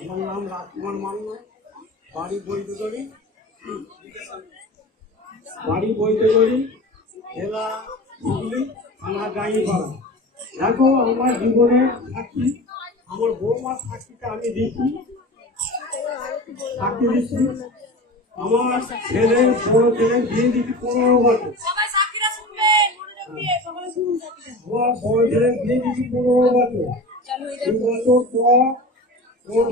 আমার নাম রাজকুমার মান্না, বাড়ি বৈদ্যগড়ি, জেলা হুগলি, থানা গাইপাড়া। দেখো, আমার জীবনের সাক্ষী, আমার বৌমার সাক্ষীটা আমি দিচ্ছি, সাক্ষী দিচ্ছি। আমার ছেলের বড় ছেলের বিয়ে দিচ্ছি 15 বছর। আমার বড় ছেলের বিয়ে দিচ্ছি 15 বছর। 2 বছর পর ওর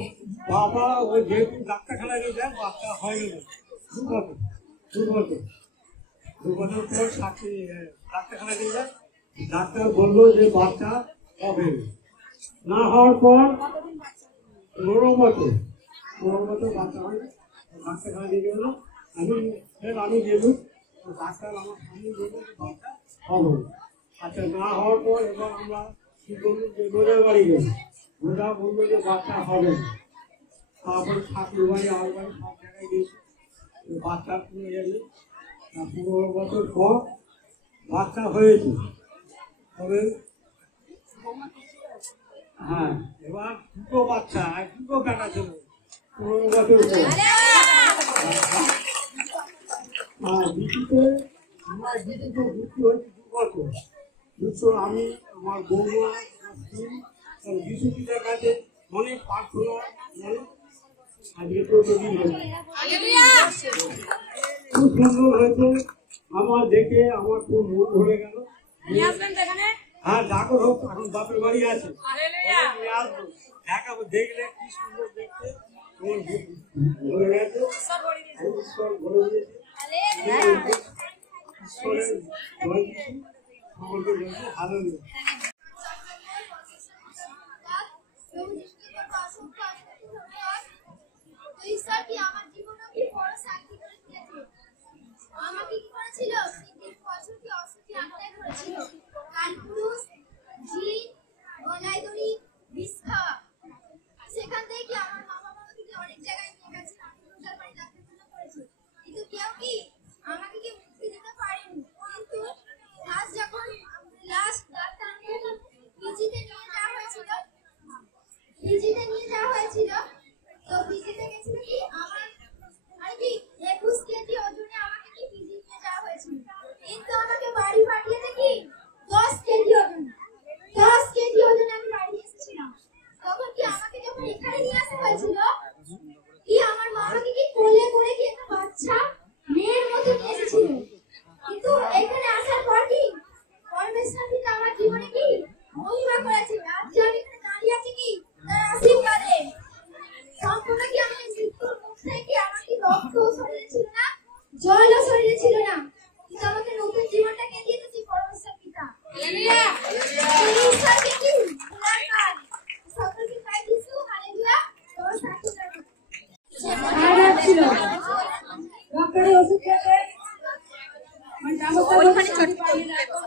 বাবা ওই যেহেতু ডাক্তারখানায় নিয়ে যায়, বাচ্চা হয়নি। 2 বছর পর সাক্ষী ডাক্তারখানায় নিয়ে যায়, ডাক্তার বললো যে বাচ্চা হবে না। হওয়ার পর 15 বছর বাচ্চা হয় না। ডাক্তারখানায় নিয়ে গেল, আমি গেলুম, ডাক্তার আমার সামনে বললো যে বাচ্চা হবে। আচ্ছা, না হওয়ার পর এবার আমরা কি করবো, যে রোজার বাড়ি গেল, রোজা বললো যে বাচ্চা হবে না। তারপরে ঠাকুর বাড়ি, আর বাড়ি, সব জায়গায় গেছি, বাচ্চা নিয়ে গেলে 15 বছর পর বাচ্চা হয়েছে। তবে হ্যাঁ, এবার 2টো বাচ্চা আর 2টো বেটা ছিল 15 বছর পর। আমার দিদিতে ভর্তি হয়েছে 2 বছর। আমি আমার বৌমা বিশুটিদের কাছে অনেক প্রার্থনা, আজকে তো দিন হয়েছে, খুব সুন্দর হয়েছে। আমার দেখে আমার খুব মন ভরে গেল। হ্যাঁ, ডাকর হোক, এখন বাপের বাড়ি আছে, আসবো, দেখাবো, দেখলে কি সুন্দর দেখতে ভরে গেছে। ঈশ্বর ভরে দিয়েছে, ঈশ্বরের ভয় দিয়েছি, সকলকে বলছি ভালো নেই। আমার জীবনে কি বড় সাক্ষী করে দিয়েছে। আমাকে কি করেছিল, অসুখী আত্মায় করেছিল, কানপুরুষ, জিন, গলায় দড়ি, বিষ খাওয়া। সেখান থেকে আমার মা বাবা আমাকে অনেক জায়গায় নিয়ে গেছে, আমি রোজার বাড়ি ডাক্তারখানা করেছি, কিন্তু কেউ কি আমাকে কি মুক্তি দিতে পারেনি। কিন্তু যখন লাস্ট ডাক্তার পিজিতে নিয়ে যাওয়া হয়েছিল, তো পিজিতে গেছিল কি আমার আর কি 21 কেজি ওজনে আমাকে কি পিজি নিয়ে যাওয়া হয়েছিল, কিন্তু আমাকে বাড়ি পাঠিয়েছে কি 10 কেজি ওজনে আমি বাড়ি এসেছিলাম। তখন কি আমাকে যখন এখানে নিয়ে আসা হয়েছিল, কি আমার মা আমাকে কি কোলে করে কি একটা বাচ্চা মেয়ের মতো নিয়ে এসেছিল। কিন্তু এখানে আসার পর কি পরমেশ্বর পিতা আমার জীবনে কি মহিমা করেছে। আজ যে আমি এখানে দাঁড়িয়ে আছি কি তার আশীর্বাদে। সম্পূর্ণ কি আমাকে মৃত্যুর মুখ থেকে আমাকে রক্ত শরীরে ছিল না, জলও শরীরে ছিল না, কিন্তু আমাকে নতুন জীবনটাকে দিয়ে দিয়েছে পরমেশ্বর পিতা। হালেলুয়া, ঈশ্বরকে কি ধন্যবাদ। সকলকে পাই দিছু, হালেলুয়া। তোর সাথে থাকো। আর ছিল ডক্টরের ওষুধ খেতে মানে ডাক্তার ওখানে ছোট পাইয়ে রাখো,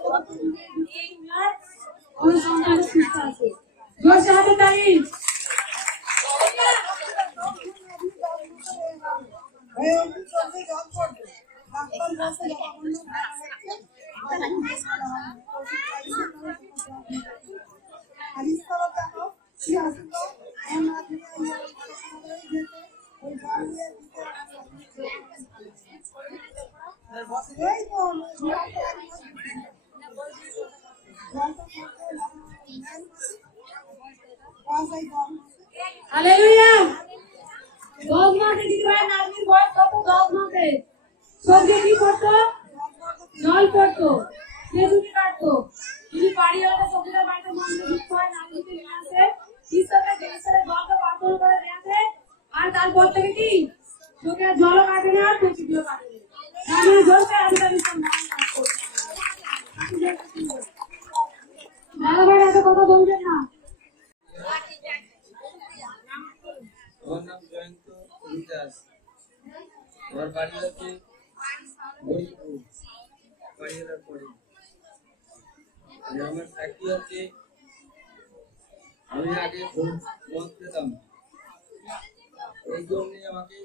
ওই সন্তান সুস্থ আছে। জোর সাথে তালি। হালেলুয়া। 10 মাসে দিদিভাই নাজমির বয়স কত? 10 মাসে। সবজি কি করতো? জল করতো, খেজুরি কাটতো। যদি বাড়ি হলে সবজিটা বাড়িতে মন্দির ঢুকতে হয়, নাজমিকে নিয়ে আসে, ঈশ্বরের জলকে পাতল করে দেখাতে, আর তারপর থেকে কি চোখে জলও কাটে না, আর কচিগুলো কাটে না। নামের জলকে আজকাল দাদা ভাই এত কথা বলবেন না। আমার নাম জয়ন্ত দাস, আমার বাড়ি হচ্ছে হরিপুর, বাড়িওয়ালার পরে। আমার চাকরি হচ্ছে, আমি আগে মদ খেতাম, এই জন্যে আমাকে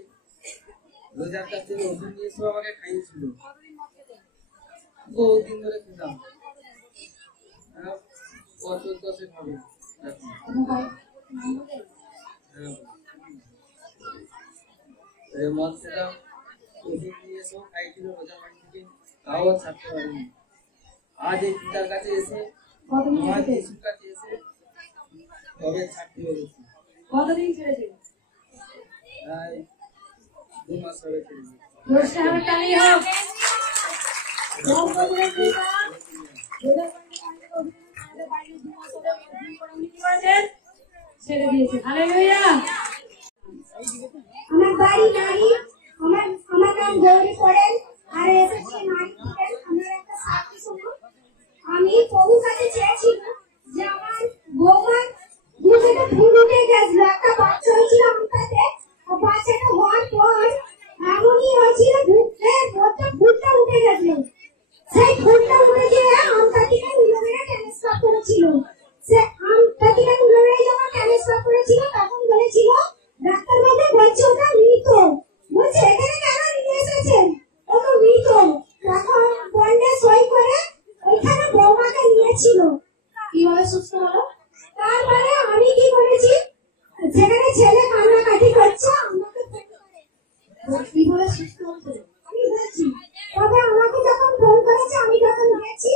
রোজার কাছ থেকে ওষুধ নিয়ে এসে আমাকে খাইয়েছিল। বহুদিন ধরে খেতাম, বছর 10 হবে। মদ খেতাম, ওষুধ নিয়ে এসেও খাইছিল রোজার বাড়ি থেকে, তাও আর ছাড়তে পারিনি। আজ এই পিতার কাছে এসে, কতদিন আমার ছেড়েছে? যিশুর কাছে এসে তবে ছাড়তে পেরেছি। কতদিন ছেড়েছে? প্রায় 2 মাস হবে ছেড়েছি। দশটা হাজার টাকাই হোক। 10 বছরের পিতা, রোজার বাড়ি থেকে আমাদের বাড়িতে 2 মাস হলো অধীন করে উনি কি করেছেন? ছেড়ে দিয়েছে। হালেলুয়া। আমার বাড়ি নারী, আমার নাম গৌরী পড়েন, আর এসেছি নারী থেকে। আমার একটা সাক্ষী শুনুন। আমি প্রভুর কাছে চেয়েছিলাম যে আমার বৌমার দুধেটা ভুল উঠে গেছিল, একটা বাচ্চা হয়েছিল আমটাতে। বাচ্চাটা হওয়ার পর এমনই হয়েছিল দুধের মধ্যে ভুলটা উঠে গেছিল। সেই ভুলটা উঠে গিয়ে আমটা থেকে উলোমেরা ট্রান্সফার করেছিল। সে আমটা থেকে উলোমেরা যখন ট্রান্সফার করেছিল তখন বলেছিল ডাক্তার বাবু বলছে ওটা মৃত। বলছে এখানে কেন নিয়ে এসেছেন? ওটা মৃত। তখন বন্ডে সই করে ওইখানে বৌমাকে নিয়েছিল। কিভাবে সুস্থ হলো? তারপরে আমি কি করেছি, যেখানে ছেলে কান্নাকাটি করছে আমাকে ফোন করে। কিভাবে সুস্থ হয়েছে? আমি বলছি তবে আমাকে যখন ফোন করেছে আমি তখন গেছি,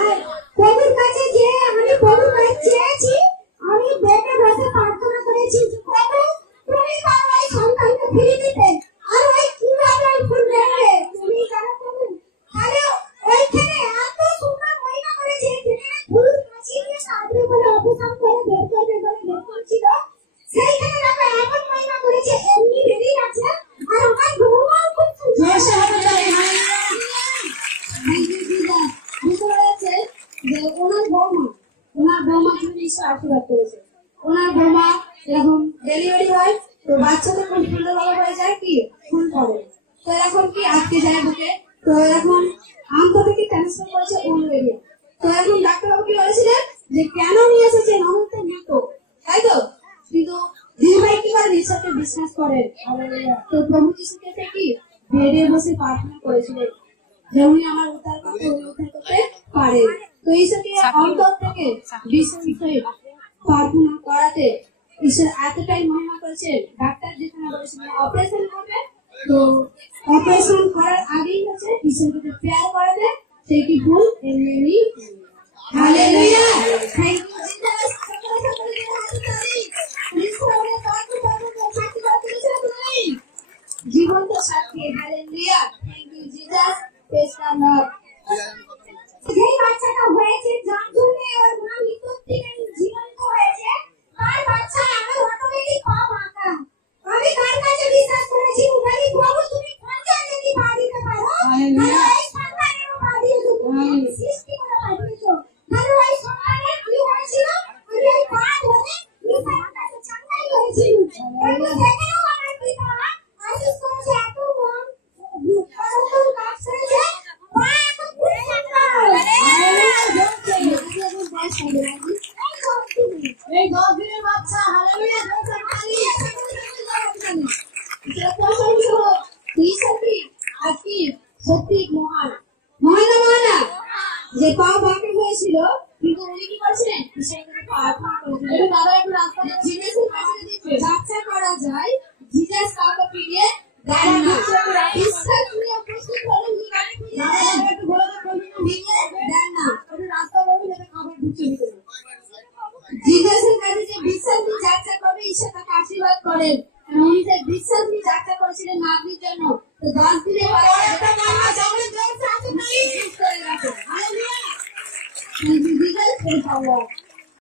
আর প্রভুর কাছে যে আমি প্রভুর কাছে চেয়েছি, আমি বেডে বসে প্রার্থনা করেছি যে প্রভু তুমি পারো এই সন্তানকে ফিরিয়ে দিতে, আর ওই কিভাবে ওই ফুল বেরোবে তুমি জানো প্রভু। তাহলে ওইখানে এত সুন্দর মহিমা করেছে, যেখানে ফুল কাছি দিয়ে কাঁদবে বলে অপসারণ করে বের করবে বলে বের করছিল, সেইখানে দেখো এমন মহিমা করেছে এমনি বেরিয়ে গেছে। আর আমার বৌমাও খুব সুন্দর। দশটা হাজার টাকাই। বুঝতে পেরেছে যে ওনার বৌমা কিন্তু নিশ্চয় আশীর্বাদ করেছে। ওনার বৌমা এরকম ডেলিভারি হয়, তো বাচ্চাদের খুব সুন্দর ভালো হয়ে যায়, কি ফুল পড়ে। তো এখন কি আটকে যায় বুকে, তো এখন আমতা থেকে ট্রান্সফার করেছে উলুবেড়িয়া। তো এখন ডাক্তারবাবু কি বলেছিলেন যে কেন নিয়ে এসেছেন, অনন্ত মৃত, তাই তো? কিন্তু দিদিভাই কি করে ঈশ্বরকে বিশ্বাস করেন। তো প্রভু যিশুকে কি বেডে বসে প্রার্থনা করেছিলেন যে উনি আমার উদ্ধার করতে, উনি উদ্ধার করতে পারে। তো ঈশ্বরকে অন্তর থেকে বিশ্বাস করে প্রার্থনা করাতে ঈশ্বর এতটাই মহিমা করেছেন। ডাক্তার যেখানে বলেছিলেন অপারেশন করবে, তো অপারেশন করার আগেই হচ্ছে ঈশ্বরকে প্রেয়ার করাতে সেই কি ভুল এমনি। হালেলুয়া। Thank you Jesus. জীবন্ত সাথী। Hallelujah. Thank you Jesus. Praise the Lord. যেই বাচ্চাটা হয়েছে যার জন্য ওর মা মৃত্যুর থেকে জীবন্ত হয়েছে, তার বাচ্চা আমার অটোমেটিক পাপ আঁকা। আমি তার কাছে বিশ্বাস করেছি, বলি প্রভু তুমি কোনটা যদি পা দিতে পারো, তাহলে এই সন্তানের পা দিয়ে তুমি সৃষ্টি করে পাঠিয়েছো। তাহলে ওই সন্তানের কি হয়েছিল, আমি এই পা ধরে ঈশ্বরের কাছে চাঙ্গাই হয়েছিল। এবং সেখানেও আমার পিতা আশীষ করেছে, এত মন কাজ করেছে, পা এখন খুব সুন্দর। এই 10 দিনের বাচ্চা। হালেলুয়া। সত্যি মহান মহানা যে পা বাঁকা হয়েছিল, কিন্তু উনি কি করেছিলেন? ঈশ্বরকে প্রার্থনা করেছিলেন। দাদা একটু রাস্তা জিজ্ঞেসের কাছে দিচ্ছে বাচ্চা করা যায়, জিজ্ঞাস কাউকে ফিরিয়ে দেন না। বিশ্বাস নিয়ে প্রস্তুত হলে একটু বলে ফিরিয়ে দেন না। একটু রাস্তা বলবি যাতে খাবার ঢুকছে ভিতরে। জিজ্ঞাসের কাছে যে বিশ্বাস নিয়ে যাত্রা করবে, ঈশ্বর তাকে আশীর্বাদ করেন। উনি যে বিশ্বাস নিয়ে যাত্রা করেছিলেন নাতনির জন্য, তো 10 দিনের বাচ্চা করে গেছে। হালেলুয়া।